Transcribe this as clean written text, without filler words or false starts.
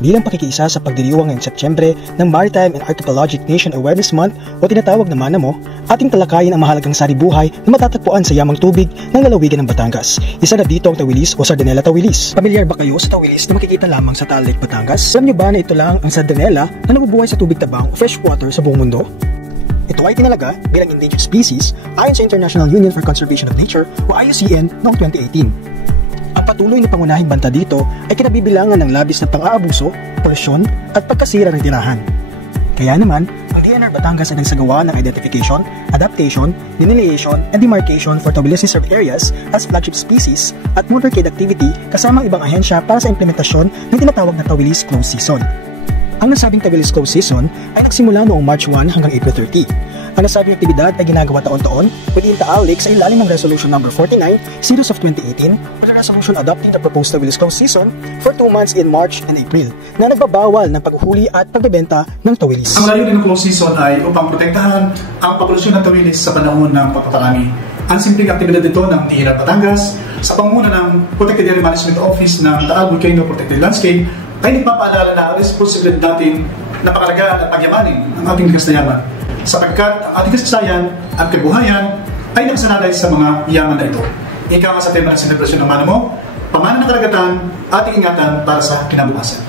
Bilang pakikiisa sa pagdiriwang ngayong Setyembre ng Maritime and Archipelagic Nation Awareness Month o tinatawag na MANAMO, ating talakayin ang mahalagang sari-buhay na matatagpuan sa yamang tubig ng lalawigan ng Batangas. Isa na dito ang Tawilis o Sardanella Tawilis. Pamilyar ba kayo sa Tawilis na makikita lamang sa Taal Lake, Batangas? Alam niyo ba na ito lang ang Sardanella na nabubuhay sa tubig tabang o freshwater sa buong mundo? Ito ay tinalaga bilang endangered species ayon sa International Union for Conservation of Nature o IUCN noong 2018. Ang patuloy na pangunahing banta dito ay kinabibilangan ng labis na pang-aabuso, polusyon at pagkasira ng tirahan. Kaya naman, ang DNR Batangas ay nagsagawa ng identification, adaptation, delineation, and demarcation for Tawilis Reserve Areas as flagship species at motorcade activity kasama ang ibang ahensya para sa implementasyon ng tinatawag na Tawilis Closed Season. Ang nasabing Tawilis Closed Season ay nagsimula noong March 1 hanggang April 30. Ang nasabing aktibidad ay ginagawa taon-taon within Taal Lake sa ilalim ng Resolution No. 49, Series of 2018 or the Resolution adopting the proposed Tawilis Closed Season for 2 months in March and April na nagbabawal ng paghuhuli at pagbebenta ng tawilis. Ang layunin ng Closed Season ay upang protektahan ang populasyon ng tawilis sa panahon ng pagpaparami. Ang simpleng aktibidad ito ng DNR Batangas sa pangunguna ng Protected Area Management Office ng Taal Volcano Protected Landscape ay nagpapaalala na ang responsibilidad natin na pakalagaan at pagyamanin ang ating likas na yaman, sapagkat ang ating kasaysayan at kabuhayan ay nakasanalay sa mga yaman na ito. Ika nga sa tema ng selebrasyon ng MANAMO, pamana ng karagatan, ating ingatan para sa kinabukasan.